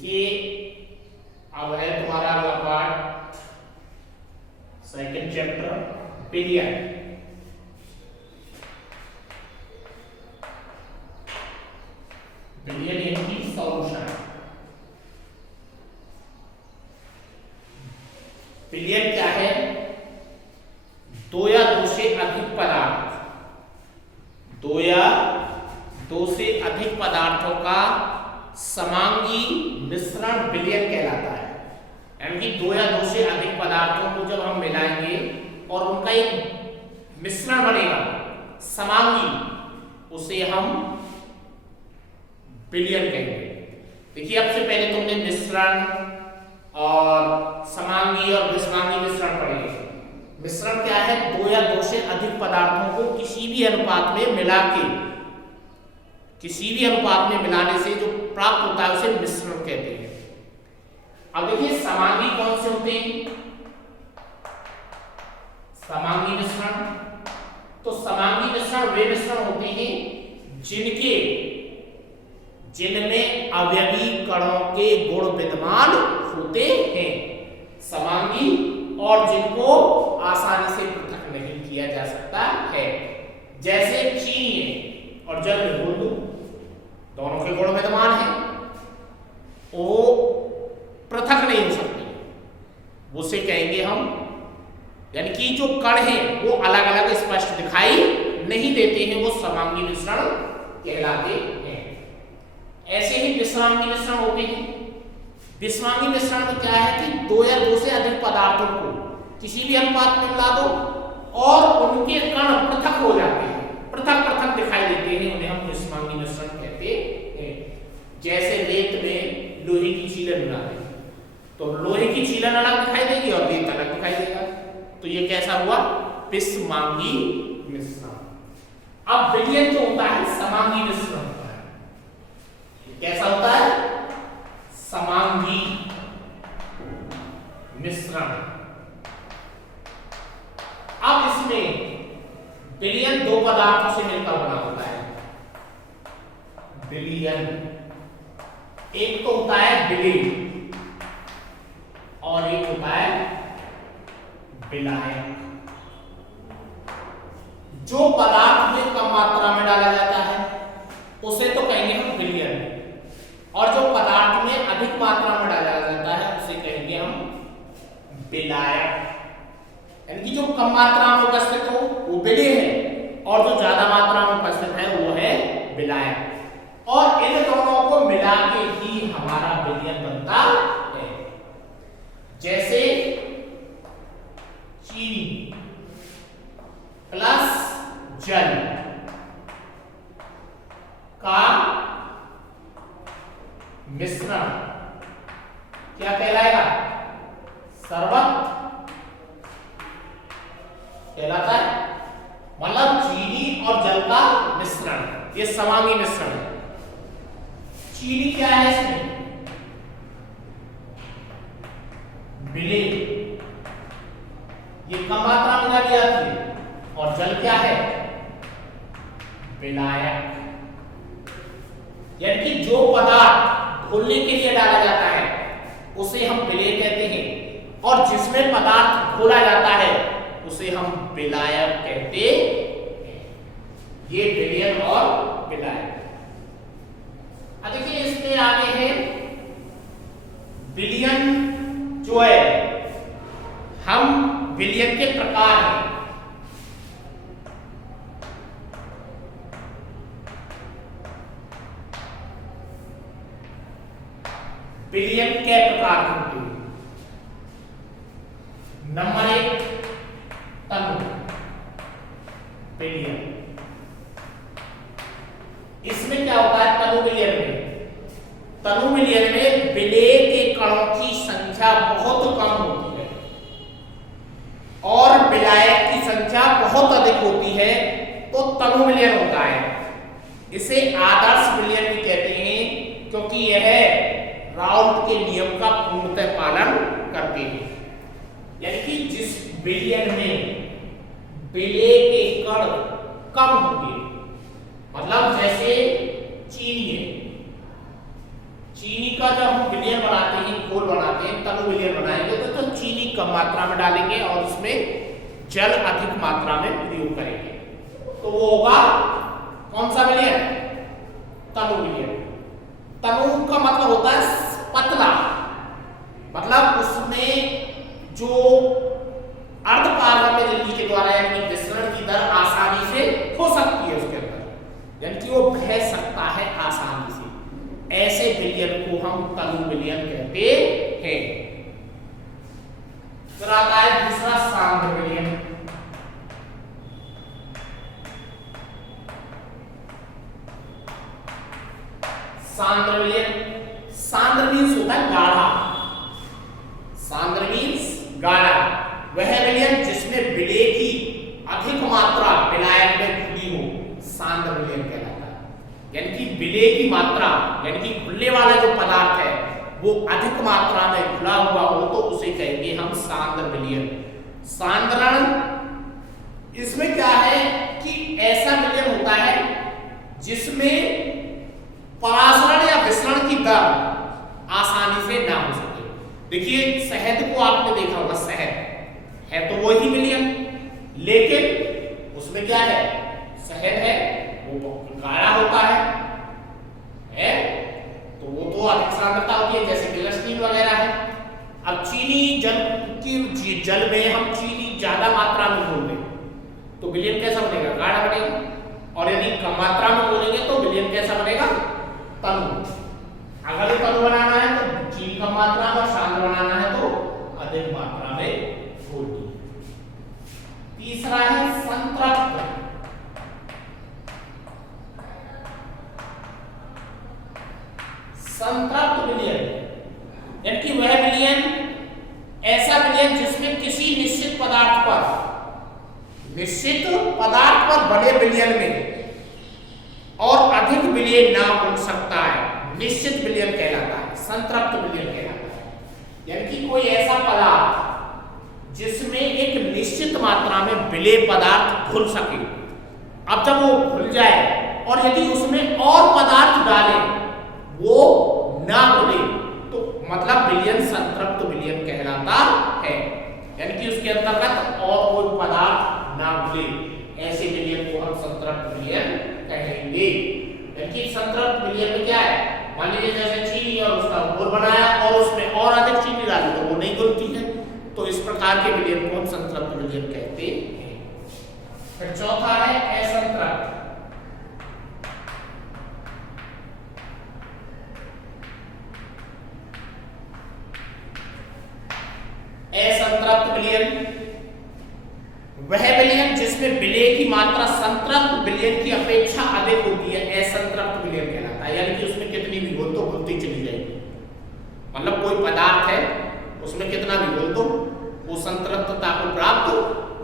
देखिए अब है तुम्हारा अगला part, second chapter, billion. Billion यानी सॉल्यूशन। बिलियन क्या है? दो या दो से अधिक पदार्थ, दो या दो से अधिक पदार्थों का समांगी मिश्रण बिलियन कहलाता है। यानी कि दो या दो से अधिक पदार्थों को जब हम मिलाएंगे और उनका एक मिश्रण बनेगा समांगी, उसे हम बिलियन कहेंगे। देखिए अब से पहले तुमने मिश्रण और समांगी और विषमांगी मिश्रण पढ़े। मिश्रण क्या है? दो या दो से अधिक पदार्थों को किसी भी अनुपात में मिला के, किसी भी अनुपात में मिलाने से जो प्राप्त होता है उसे मिश्रण कहते हैं। अब देखिए समांगी कौन से होते हैं? समांगी मिश्रण, तो समांगी मिश्रण वे मिश्रण होते हैं जिनमें अवयवी कणों के गुण विद्यमान होते हैं, समांगी, और जिनको आसानी से पृथक नहीं किया जा सकता है। जैसे चीनी और जल में बोल दो, दोनों के गुण विद्यमान हैं, वो पृथक नहीं हो सकती, उसे कहेंगे हम, यानी कि जो कण हैं वो अलग अलग स्पष्ट दिखाई नहीं देते हैं, वो समांगी मिश्रण कहलाते हैं। ऐसे ही विषमांगी मिश्रण होते हैं। विषमांगी मिश्रण में क्या है कि दो या दो से अधिक पदार्थों को किसी भी अनुपात में मिला दो और उनके कण पृथक हो जाते हैं, पृथक पृथक दिखाई देते हैं, उन्हें हम विषमांगी मिश्रण कहते हैं। जैसे रेत में लोहे की छीलन मिला दें तो लोहे की छीलन अलग दिखाई देगी और रेत अलग दिखाई देगा, तो ये कैसा हुआ? विषमांगी मिश्रण। अब विलयन जो होता है समांगी मिश्रण होता है। कैसा होता है? समांगी मिश्रण। अब इसमें विलयन दो पदार्थों से मिलकर बना होता है। विलयन एक तो होता है विलेय और एक होता है विलायक। जो पदार्थ में कम मात्रा में डाला जाता है उसे तो कहेंगे हम विलयन, और जो पदार्थ में अधिक मात्रा में डाला जाता है उसे कहेंगे हम विलायक। यानी कि जो कम मात्रा में उपस्थित हो वो विलेय है और जो ज्यादा मात्रा में उपस्थित है वो है विलायक, और इन दोनों को मिला के ही हमारा विलयन बनता है। जैसे चीनी प्लस जल का मिश्रण क्या कहलाएगा? शरबत कहलाता है। मतलब चीनी और जल का मिश्रण, ये समांगी मिश्रण है। चीनी क्या है इसमें? विलेय, ये कम मात्रा में डाली जाती है, और जल क्या है? विलायक। यानी कि जो पदार्थ घुलने के लिए डाला जाता है उसे हम विलेय कहते हैं, और जिसमें पदार्थ घोला जाता है उसे हम विलायक कहते हैं। ये विलयन और विलायक। अब देखिए इसमें आगे है विलयन जो है, हम विलयन के प्रकार हैं। विलयन के प्रकार होते हैं। नंबर एक, तनु विलयन। इसमें क्या होता है? तनु विलयन में, तनु विलयन में विलेय के कणों की संख्या बहुत कम होती है और विलायक की संख्या बहुत अधिक होती है, तो तनु विलयन होता है। इसे आदर्श विलयन भी कहते हैं, क्योंकि यह राउल्ट के नियम का पूर्णतः पालन करते हैं। यानी कि जिस विलयन में विलेय के कण कम होंगे, मतलब जैसे चीनी है, चीनी का जब हम विलयन बनाते हैं, घोल बनाते हैं, तनु विलयन बनाएंगे तो चीनी कम मात्रा में डालेंगे और उसमें जल अधिक मात्रा में प्रयोग करेंगे, तो वो होगा कौन सा विलयन? तनु विलयन। तनु का मतलब होता है पतला, मतलब उसमें जो अर्धपारगम्य झिल्ली के द्वारा यानी विसरण की दर आसानी से हो सकती है उसके अंदर, यानी कि वो बह सकता है आसानी से, ऐसे विलयन को हम तनु विलयन कहते हैं। फिर आता है दूसरा सांद्र विलयन। सांद्र विलयन, सांद्र मीन्स होता है गाढ़ा, सांद्र मीन्स गाढ़ा, वह विलयन जिसमें विलेय की अधिक मात्रा विलायक में घुली हो, सांद्र विलयन कहलाता है। यानी कि विलेय की मात्रा यानी कि घुलने वाला जो पदार्थ है वो अधिक मात्रा में घुला हुआ हो तो उसे कहेंगे हम सांद्र विलयन। सांद्रण, इसमें क्या है कि ऐसा विलयन होता है जिसमें परासरण या विसरण की दर आसानी से ना हो सके। देखिए शहद को आपने देखा होगा, शहद है तो वही विलयन, लेकिन उसमें क्या है, शहद है वो गाढ़ा होता है तो वो तो अधिक सांद्रता होती है जैसे गिलस्टीन वगैरह है। अब चीनी जल में हम चीनी ज्यादा मात्रा में घोल दें तो विलयन कैसा बनेगा? गाढ़ा बनेगा, और यदि कम मात्रा में घोलेंगे तो विलयन कैसा बनेगा? तनु। अगर तनु बनाना है तो चीनी कम मात्रा में, सांद्र बनाना है तो अधिक मात्रा में घोलिए। तीसरा है संतृप्त। संतृप्त विलयन यानी कि वह विलयन, ऐसा विलयन जिसमें किसी निश्चित पदार्थ पर बने विलयन में और अधिक विलय ना हो सकता है, निश्चित विलयन कहलाता है, संतृप्त विलयन कहलाता है। यानी कि कोई ऐसा पदार्थ जिसमें एक निश्चित मात्रा में विलय पदार्थ घुल सके, अब जब वो घुल जाए और यदि उसमें और पदार्थ डालें वो ना घुले तो मतलब विलयन संतृप्त विलयन कहलाता है। यानी कि उसके अंतर्गत और कोई पदार्थ ना घुले, ऐसे विलयन को हम संतृप्त विलयन कहेंगे। यानी कि संतृप्त विलयन में क्या है, मान लीजिए जैसे चीनी और उसका घोल बनाया और उसमें और अधिक चीनी डाली तो वो नहीं घुलती है, तो इस प्रकार के विलयन को हम संतृप्त विलयन कहते हैं। फिर चौथा है असंतृप्त। असंतृप्त विलयन वह विलयन जिसमें विलय की मात्रा संतृप्त विलयन की अपेक्षा अधिक होती है, असंतृप्त विलयन कहलाता है। यानी कि उसमें कितनी भी घोल तो घुलती चली जाएगी, मतलब कोई पदार्थ है उसमें कितना भी घोल तो वो संतृप्तता को प्राप्त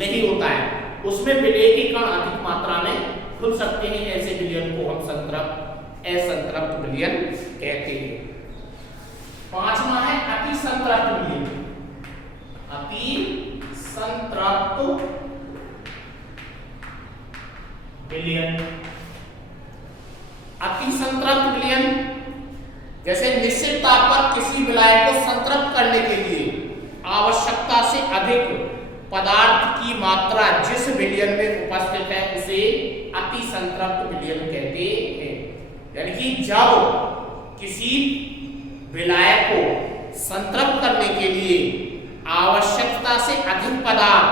नहीं होता है, उसमें विलय के कण अधिक मात्रा में घुल सकते हैं, ऐसे विलयन को हम असंतृप्त विलयन कहते हैं। पांचवा है अति संतृप्त विलयन। अति संतृप्त विलयन, अति संतृप्त विलयन जैसे निश्चित ताप पर किसी विलायक को संतृप्त करने के लिए आवश्यकता से अधिक पदार्थ की मात्रा जिस विलयन में उपस्थित है उसे अति संतृप्त विलयन कहते हैं। यानी कि जब किसी विलायक को संतृप्त करने के लिए आवश्यकता से अधिक पदार्थ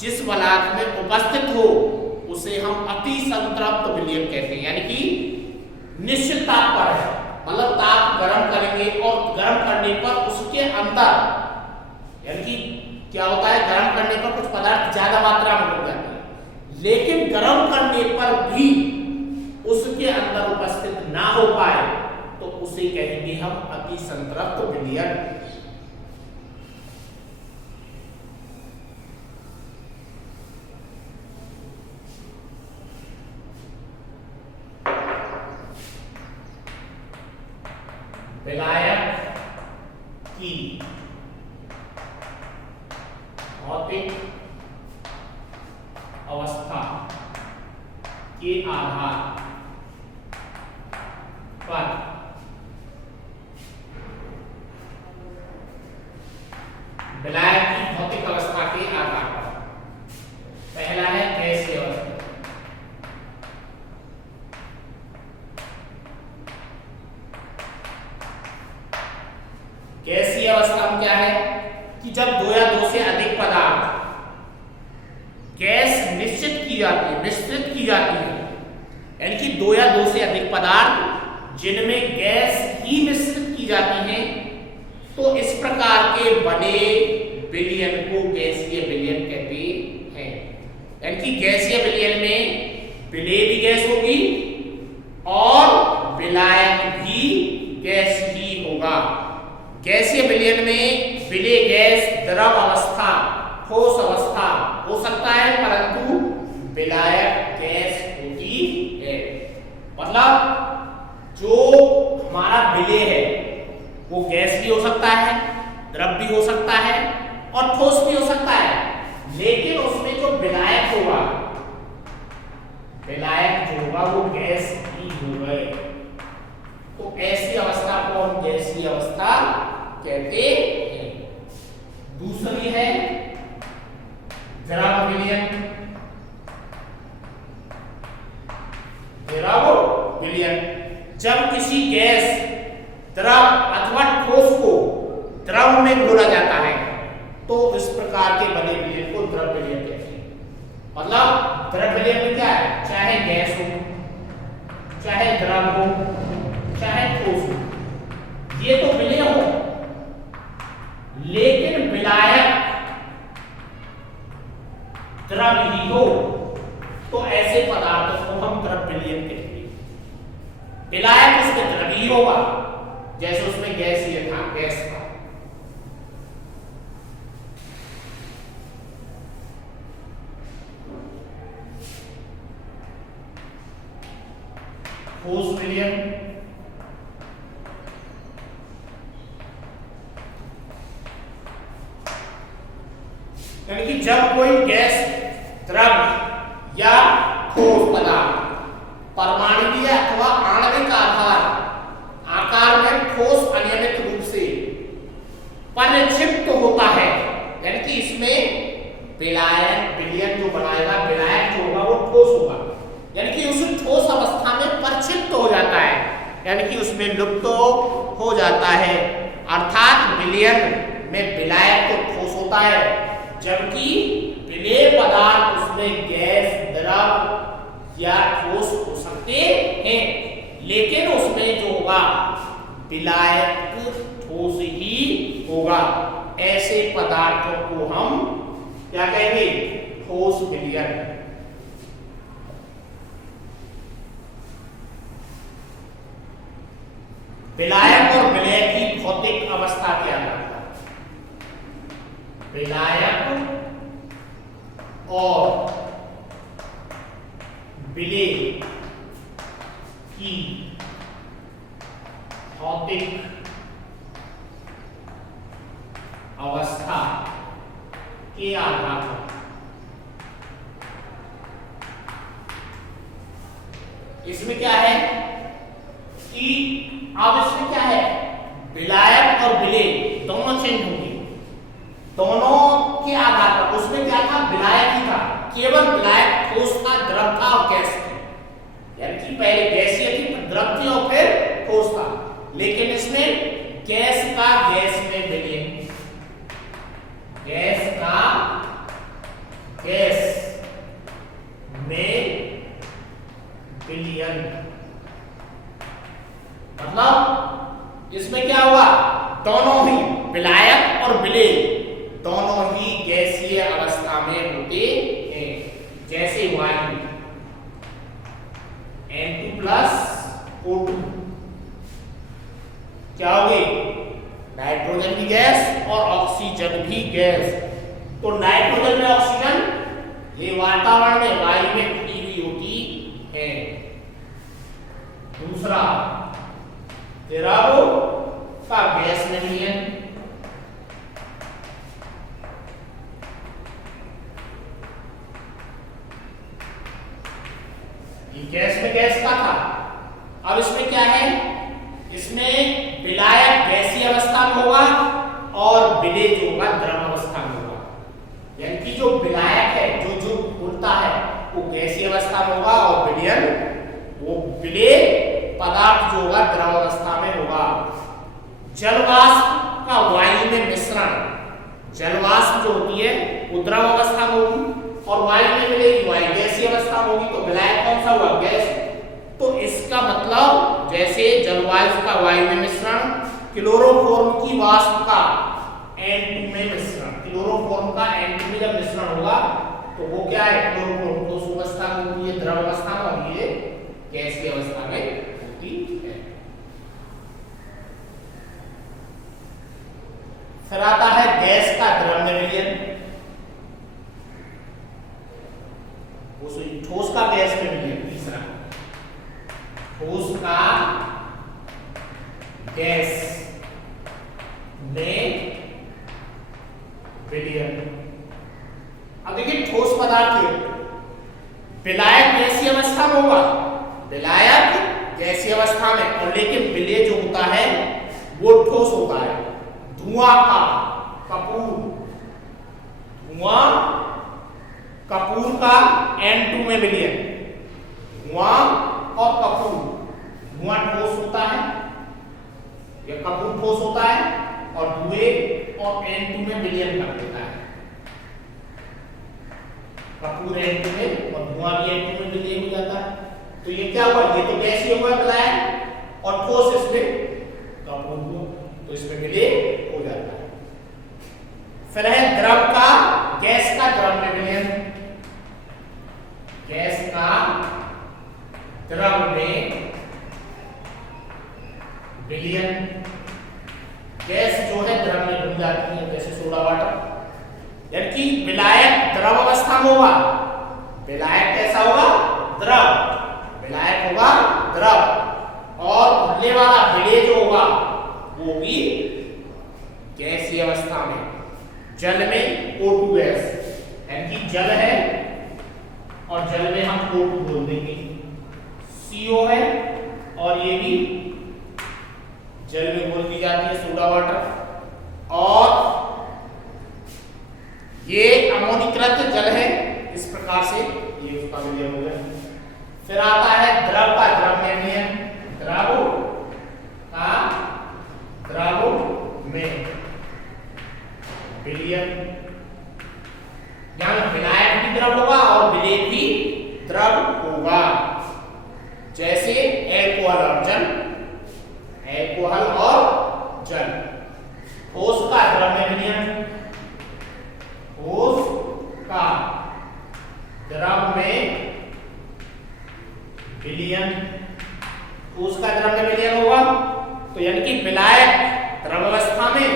जिस विलायक में उपस्थित हो उसे हम अति संतृप्त विलयन कहते हैं। यानी कि निश्चित ताप पर है, मतलब ताप गर्म करेंगे और गर्म करने पर उसके अंदर यानी कि क्या होता है, गर्म करने पर कुछ पदार्थ ज्यादा मात्रा में हो जाते हैं, लेकिन गर्म करने पर भी उसके अंदर उपस्थित ना हो पाए तो उसे कहेंगे हम अति संतृप्त विलयन। विलायक की भौतिक अवस्था के आधार पर की जाती है, मिश्रित की जाती है, यानी कि दो या दो से अधिक पदार्थ जिनमें गैस ही मिश्रित की जाती है, तो इस प्रकार के बने विलयन को गैसीय विलयन कहते हैं। यानी कि गैसीय विलयन में विलेय भी गैस होगी और विलायक भी गैस ही होगा। गैसीय विलयन में विलेय गैस द्रव अवस्था, ठोस अवस्था हो सकता है, परंतु विलायक गैस होती है। मतलब जो हमारा विलेय है वो गैस भी हो सकता है, द्रव भी हो सकता है और ठोस भी हो सकता है, लेकिन उसमें जो विलायक होगा, विलायक जो होगा वो गैस ही होगा। तो ऐसी अवस्था को हम गैसीय अवस्था कहते हैं। दूसरी है द्रव विलयन। द्रव विलयन, जब किसी गैस, द्रव अथवा ठोस को द्रव में घोला जाता है तो इस प्रकार के बने विलयन को द्रव विलयन कहते हैं। मतलब द्रव विलयन में क्या है, चाहे गैस हो, चाहे द्रव हो, चाहे ठोस हो, ये तो विलय हो, लेकिन विलायक द्रव ही हो, तो ऐसे पदार्थों को हम द्रव विलयन कहते हैं। विलायक उसमें द्रव ही होगा, जैसे उसमें गैस ही था, गैस था। ठोस विलयन, यानी कि जब कोई गैस, द्रव या ठोस पदार्थ परमाणुकीय अथवा आणविक आकार में ठोस अनियमित रूप से परिक्षिप्त होता है, यानी कि इसमें विलायक विलयन जो बनाएगा, विलायक जो होगा वो ठोस होगा, यानी कि उस ठोस अवस्था में परिक्षिप्त हो जाता है, यानी कि उसमें लुप्त हो जाता है। अर्थात विलयन में विलायक तो ठोस होता है, जबकि विलेय पदार्थ उसमें गैस, द्रव या ठोस हो सकते हैं, लेकिन उसमें जो होगा विलायक ठोस ही होगा। ऐसे पदार्थों को हम क्या कहेंगे, ठोस विलयन। विलायक और विलेय की भौतिक अवस्था क्या है? विलायक और विलेय की भौतिक अवस्था के आधार पर इसमें क्या है कि अब इसमें क्या है, विलायक और विलेय दोनों चेंज होंगे, दोनों के आधार पर। उसमें क्या था, विलायक ही था, केवल विलायक ठोस था, द्रव था और गैस थी, यानी कि पहले गैसीय थी, फिर द्रव थी और फिर ठोस था। लेकिन इसमें गैस का गैस में विलयन, गैस का गैस में विलयन, मतलब इसमें क्या हुआ, दोनों ही विलायक और विलेय दोनों ही गैसीय अवस्था में होते हैं। जैसे वायु N2+O2 क्या हो गई, नाइट्रोजन की गैस और ऑक्सीजन भी गैस। तो नाइट्रोजन में ऑक्सीजन ये वातावरण में वायु में खुली हुई होती है। दूसरा द्रव का गैस में विलयन, गैस में गैस का था, अब इसमें क्या है, इसमें विलायक गैसीय अवस्था में होगा और विलेय जो होगा द्रव अवस्था में होगा। यानी कि जो विलायक है, जो घुलता है वो गैसीय अवस्था में होगा और विलयन वो विलेय पदार्थ जो होगा द्रव अवस्था में होगा। जलवाष्प का वायु में मिश्रण, जलवाष्प जो होती है वो द्रव अवस्था में होगी और वायु में मिलेगी, वायु गैसीय अवस्था होगी तो विलायक कौन सा हुआ, गैस। तो इसका मतलब जैसे जलवायु का वायु में मिश्रण, क्लोरोफॉर्म की वाष्प का N2 में मिश्रण, क्लोरोफॉर्म का N2 में जब मिश्रण होगा तो वो क्या है, क्लोरोफॉर्म ठोस अवस्था में होती है, द्रव अवस्था में, और ये गैसीय अवस्था में होती है। फिर आता है गैस का द्रव में विलयन, ठोस का गैस में विलयन। तीसरा, ठोस का गैस में विलयन। अब देखिए ठोस पदार्थ विलायक गैसीय अवस्था में होगा, विलायक गैसीय अवस्था में, और लेकिन विलय जो होता है वो ठोस होता है। धुआं का कपूर, धुआं कपूर का N2 में विलयन, धुआं और कपूर, धुआं ठोस होता है या कपूर ठोस होता है और धुएं और N2 में विलयन कर देता है, कपूर N2 में और धुआं भी N2 में विलय हो जाता है। तो ये क्या हुआ, ये तो गैसीय हुआ विलायक, और ठोस इसमें कपूर हुआ, तो इसमें विलय हो जाता है। फिर है द्रव का गैस का द्रव में विलयन, गैस का द्रव में विलयन। गैस जो है द्रव में बन जाती है, जैसे सोडा वाटर, यानी कि विलायक द्रव अवस्था में होगा, विलायक कैसा होगा, द्रव, विलायक होगा द्रव, और घुलने वाला विलय जो होगा वो भी गैसीय अवस्था में। जल में O2 गैस, यानी कि जल है और जल में हम O2 बोल देंगे, CO है और ये भी जल में बोल दी जाती है, सोडा वाटर, और ये अमोनीकृत जल है। इस प्रकार से ये उसका विलयन हो गया। फिर आता है द्रव का द्रव में विलयन, द्रव का द्रव में विलयन, यहाँ विलायक भी द्रव होगा और विलय भी द्रव होगा, जैसे एल्कोहल और जल, एल्कोहल और जल। ठोस का द्रव में विलयन, ठोस का द्रव में विलयन, ठोस का द्रव में विलयन होगा, तो यानी कि विलायक द्रव अवस्था में,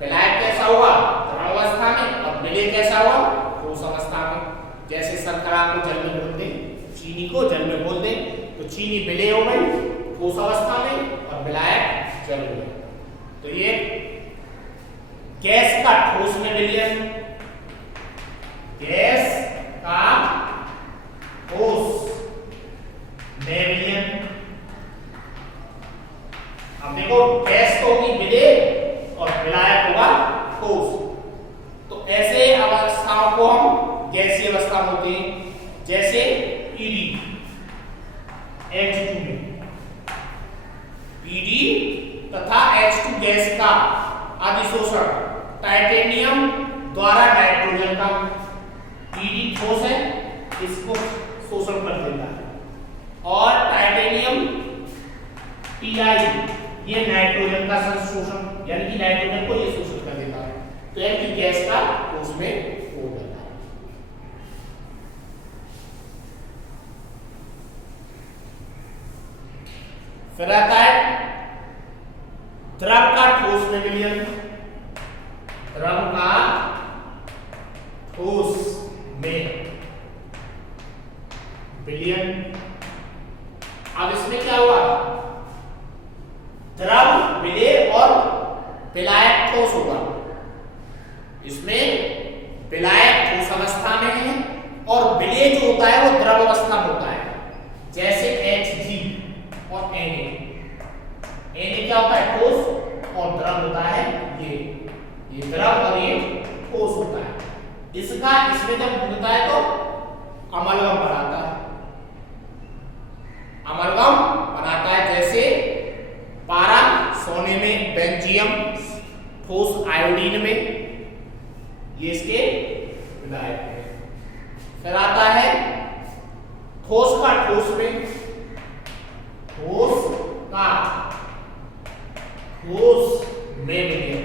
विलायक कैसा हुआ, द्रव अवस्था में, और विलय कैसा हुआ, ठोस अवस्था में। जैसे शर्करा को जल में घोल दे, चीनी को जल में घोल दे, तो चीनी विलय हो गई ठोस अवस्था में और विलायक जल में। तो ये गैस का ठोस में विलयन, गैस का ठोस में विलयन। अब देखो गैस तो होगी विलय और विलायक होगा ठोस, तो ऐसे अवस्थाओं को हम गैसीय अवस्था होते हैं, जैसे PD H2 में, PD तथा H2 गैस का अधिशोषण टाइटेनियम द्वारा नाइट्रोजन का, PD ठोस है, इसको शोषण कर देता है, और टाइटेनियम Ti ये नाइट्रोजन का शोषण, यानी कि नाइट्रोजन को ये शोषण कर देता है, तो यानी कि गैस का उसमें हो जाता है। फिर आता है द्रव का ठोस में विलयन, द्रव का ठोस में विलयन। अब इसमें क्या हुआ, द्रव विलय और विलायक ठोस होगा, इसमें विलायक ठोस अवस्था में है और विलय जो होता है वो द्रव अवस्था में होता है, जैसे Hg और Na। Na क्या होता है, ठोस, और द्रव होता है ये द्रव और ये ठोस होता है। इसका इसमें जब घुलता है तो अमलगम बनाता है, अमलगम बनाता है, जैसे पारा सोने में, बेंजियम ठोस आयोडीन में, ये इसके विलायक है। फिर आता है ठोस का ठोस में, ठोस का ठोस में विलय,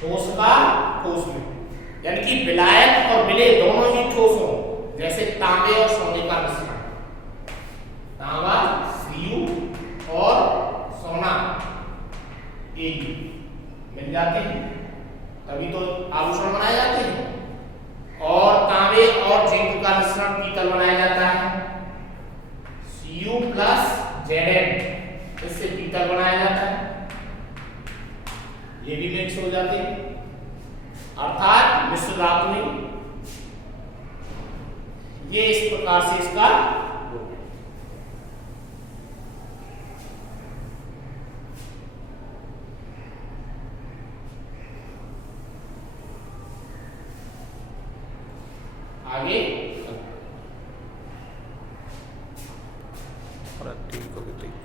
ठोस का ठोस में, यानी कि विलायक और विलेय दोनों ही ठोस हो, जैसे तांबे और सोने का मिश्रण, तांबा Cu और सोना Au मिल जाते हैं, तभी तो आभूषण बनाए जाते हैं। और तांबे और जिंक का मिश्रण पीतल बनाया जाता है, Cu प्लस Zn, इससे पीतल बनाया जाता है, ये भी मिक्स हो जाते हैं, अर्थात मिश्र धातु में। ये इस प्रकार से इसका आगे